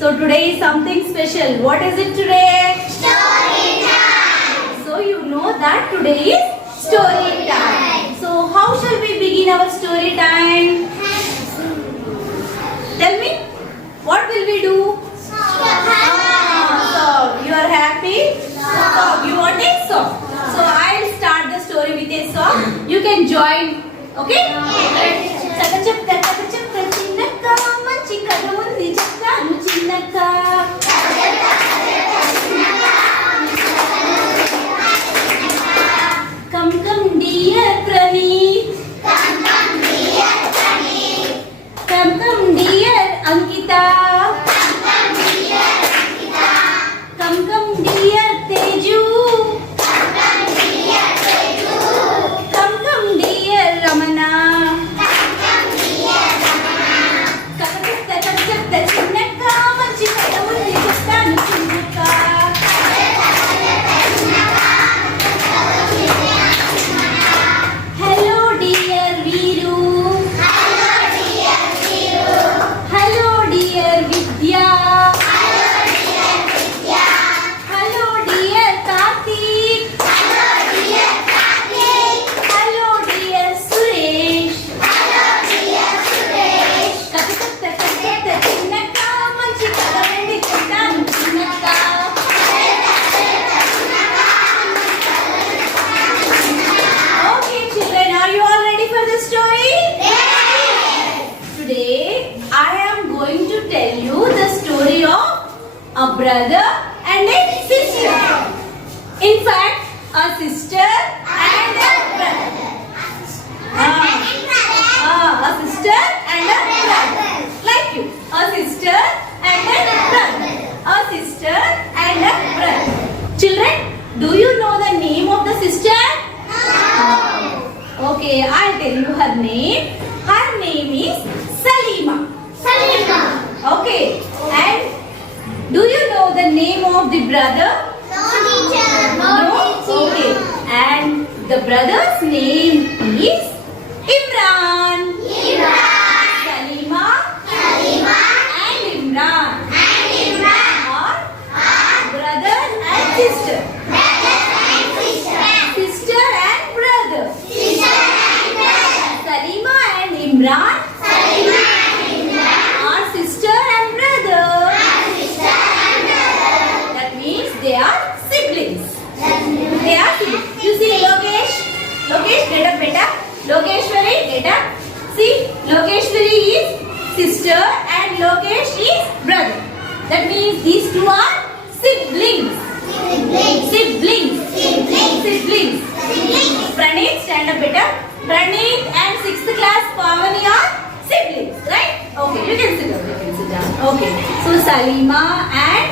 So today is something special. What is it today? Story time. So you know that today is story time. So how shall we begin our story time? Tell me, what will we do? Song. You are happy? Song. You want a song? So I will start the story with a song. You can join. Okay? చిన్నక్క మంచి కథ ఉంది చెప్తాను చిన్నక్క. Come come dear Praneeth. Come come dear Ankita. Come come dear Teju. Come come dear Ramana. చిన్నక్క మంచి కథ ఉంది చెప్తాను చిన్నక్క. Hello dear Veeru. Hello dear Vidya. Hello dear Karthik. Hello dear Suresh. కథ చిన్నక్క మంచి కథ ఉంది చెప్తాను చిన్నక్క. Okay children, are you all ready for the story? Today I am going to tell you the story of a brother and a sister. In fact, a sister and a brother. A sister and a brother. Like you. A sister and a brother. A sister and a brother. Children, do you know the name of the sister? Okay, I'll tell you her name. Her name is Salima. Okay, and do you know the name of the brother? No? Okay, and the brother's name is Imran. Salima and Imran are brother and sister. Sister and brother. Salima and Imran are sister and brother. That means they are siblings. They are siblings. You see Lokesh? Lokesh, get up, beta. Lokeshwari, get up. See, Lokeshwari is sister and Lokesh is brother. That means these two are siblings. Siblings. Praneeth, stand up, beta. Praneeth and 6th class Pavani are siblings, right? Okay, you can sit down. Okay, so Salima and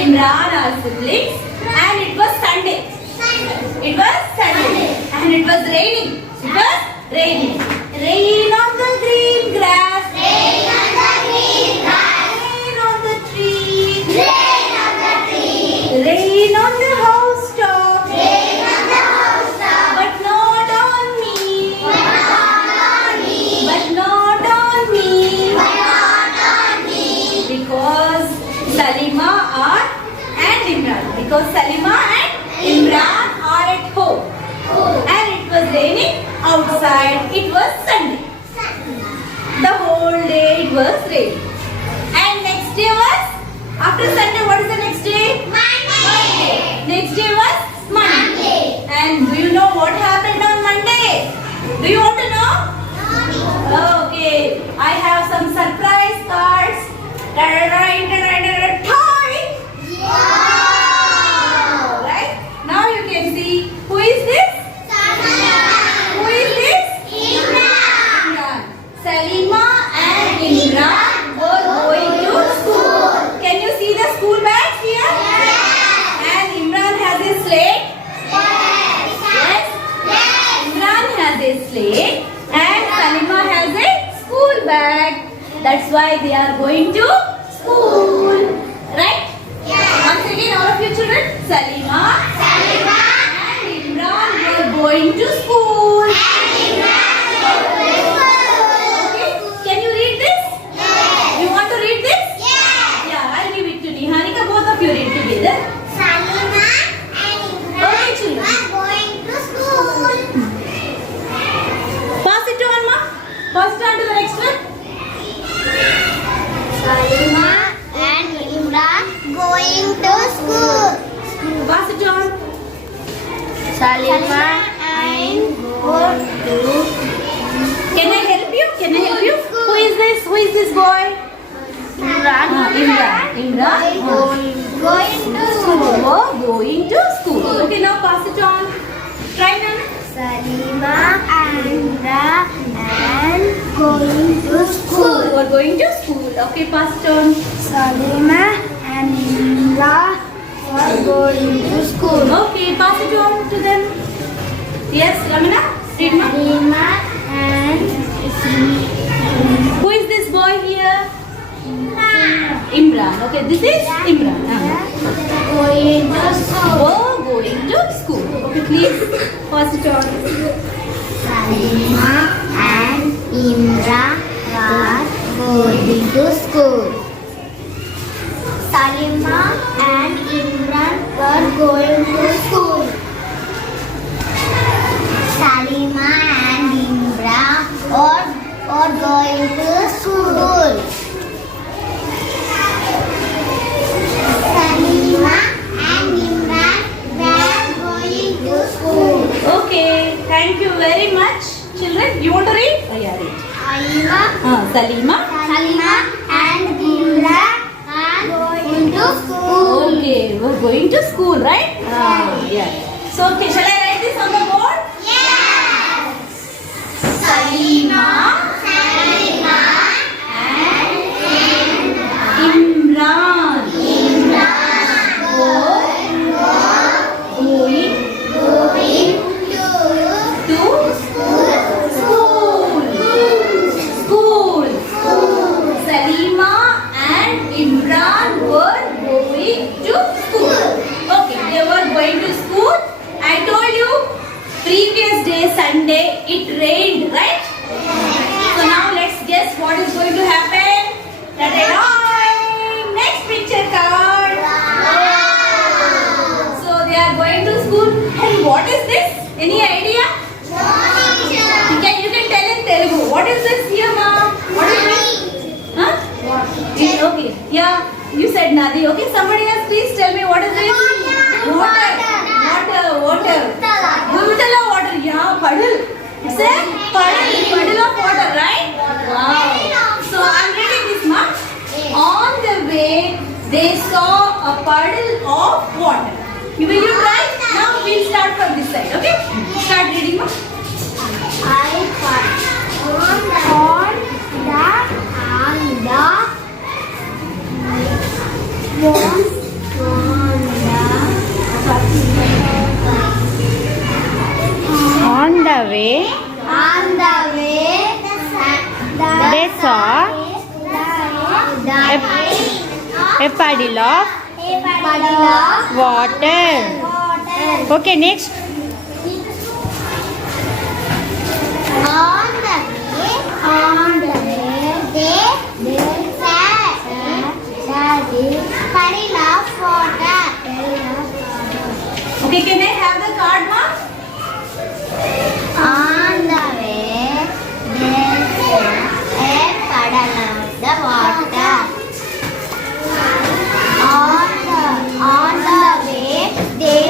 Imran are siblings, and it was Sunday. And it was raining. Rain on the green grass. Rain on the tree. Rain on the housetop. But not on me. Because Salima and Imran are at home. And it was raining outside. It was Sunday. The whole day it was raining. And next day was, after Sunday, what is the next day? Monday. Next day was Monday. And do you know what happened on Monday? Do you want to know? Okay. I have some surprise cards. Toy. Right? Now you can see, who is this? Who is this? Imran. Salima and Imran were going to school. Can you see the school bags here? And Imran has a slate. Yes. Imran has a slate and Salima has a school bag. That's why they are going to school. Right? Once again, all of you children, Salima and Imran were going to school. Okay, can you read this? You want to read this? Yeah, I on to the next one. Salima and Imran going to school. Pass it on. Salima and go to Can I help you? Can I help you? Who is this? Who is this boy? Imran. Imran. Imran. Going to school. Oh, going to school. Okay, now pass it on. Try Nana. Salima and Imran and going to school. You are going to school. Okay, pass it on. Salima and Imran are going to school. Okay, pass it on to them. Yes, Ramana. Read ma. Salima and Who is this boy here? Imran. Okay, this is Imran. going to school. Oh, going to school. Okay, please pass it on. Salima and Imran are going to school. Salima and Imran were going to school. Salima and Imran are going to school. Salima and Imran were going to school. Okay, thank you very much. Children, you want to read? Oh, yeah, read. Salima. Salima and Imran are going to school. Okay, we're going to school, right? Yeah. So, okay, shall I write this on the board? Yes. Salima Salima and Imran. Going to school. Salima and Imran were going to school. Okay, they were going to school. I told you previous day Sunday it rained, right? So now let's guess what is going to happen. Next picture card. So they are going to school. And what is this? Any idea? You can tell in Telugu. What is this here, ma'am? What is this? Huh? Okay. Yeah, you said Nadi. Okay, somebody else please tell me what is this? Water. Gumtala water. Yeah, puddle. It's a puddle of water, right? Wow. So I'm reading this, ma'am. On the way, they saw a puddle of water. Will you try? Now we'll start from this side. Okay? Start reading, ma'am. On the way, they saw a puddle of water. Okay, next. On the way, they sat puddle of water. Okay, can I have the card, ma'am? On the way, they saw a puddle of the water. On the way, they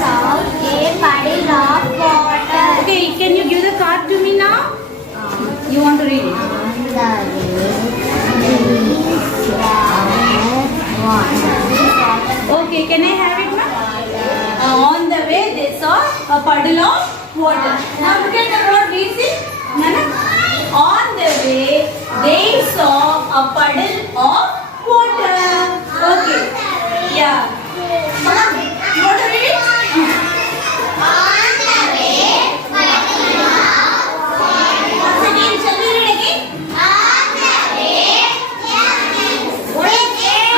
saw a puddle of water. Okay, can you give the card to me now? You want to read it? On the way, they saw water. Okay, can I have it, ma'am? On the way, they saw a puddle of water. Now look at the word, read it. Nana? On the way, they saw a puddle of water. Okay. Yeah. Mama, you want to read it? On the way, puddle of water. Once again, shall we read again? On the way, What is it?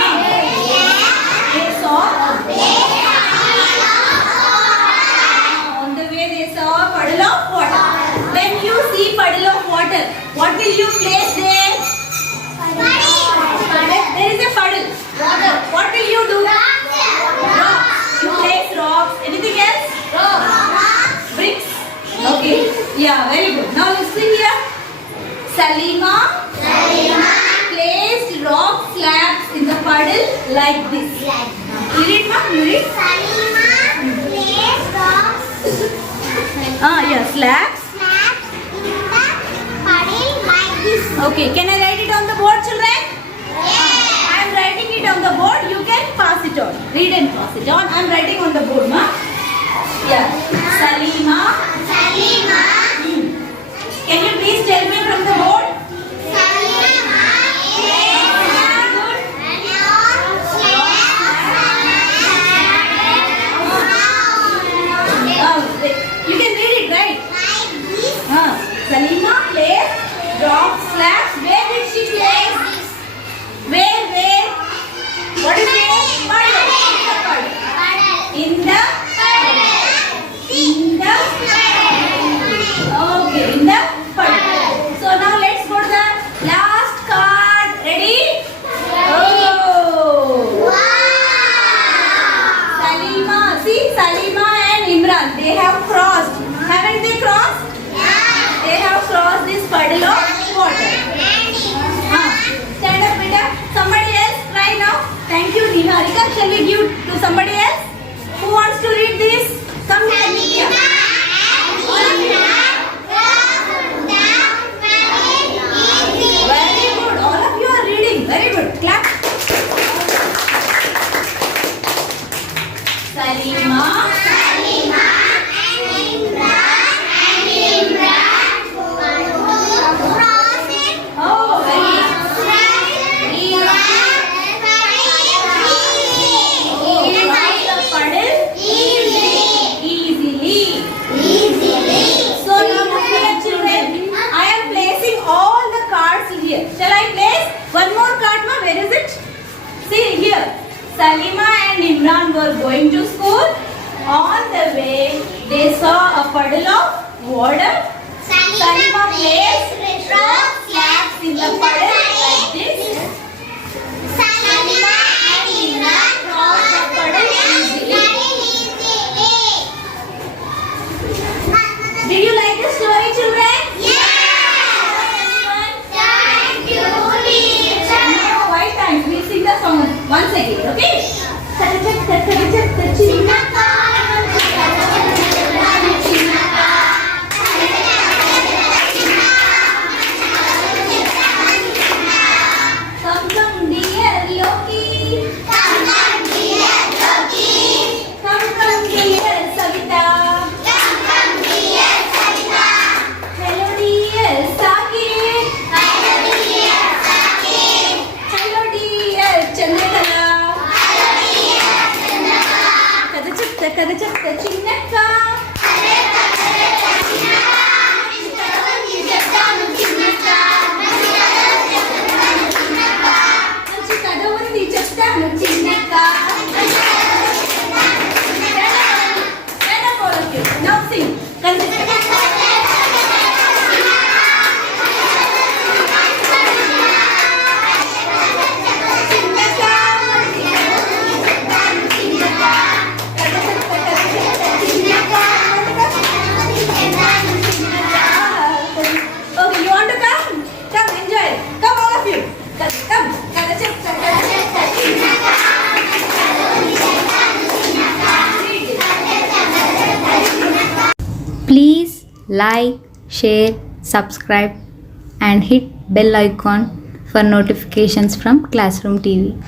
They saw on the way they saw a puddle of water. When you see puddle of water, what will you place there? There is a puddle. Water. What will you do? Rocks. You place rocks. Anything else? Bricks. Okay. Yeah, very good. Now you see here. Salima placed rock slabs in the puddle like this. You read, ma? You read? Salima placed rocks Yeah, slabs. slabs in the puddle like this. Okay, can I write it on the board, children? I am writing it on the board. You can pass it on. Read and pass it on. I am writing on the board, ma. Yeah. Salima. Can you please tell me from the board? You can read it, right? Salima placed rock slabs. Where did she place? Where? What is it? Puddle. In the puddle. Okay, in the puddle. So now let's go to the last card. Ready? Oh. Salima and Imran, they have crossed. Haven't they crossed? They have crossed this puddle of water. Stand up, beta. Somebody else, try now. Thank you, Niharika. Shall we give to somebody else? Who wants to read this? Come here, Nitya. Very good. All of you are reading. Very good. Clap. Salima. Oh, very cross the puddle easily. So now look here, children. I am placing all the cards here. Shall I place one more card, ma? Where is it? See here. Salima and Imran were going to school. On the way, they saw a puddle of water. Salima placed rock slabs in the puddle like this. Salima and Imran crossed the puddle easily. Did you like the story, children? Now, why time? We'll sing the song once again, okay? Come, dear Loki. Come, dear Savita. Hello, dear Sakit. Hello, dear Chandrakala. Kada chatta chinnakka. మంచి కథ ఉంది చెప్తాను చిన్నక్క. Now sing. Okay, you want to come? Come, enjoy. Come, all of you. Come. Please like, share, subscribe and hit bell icon for notifications from Classroom TV.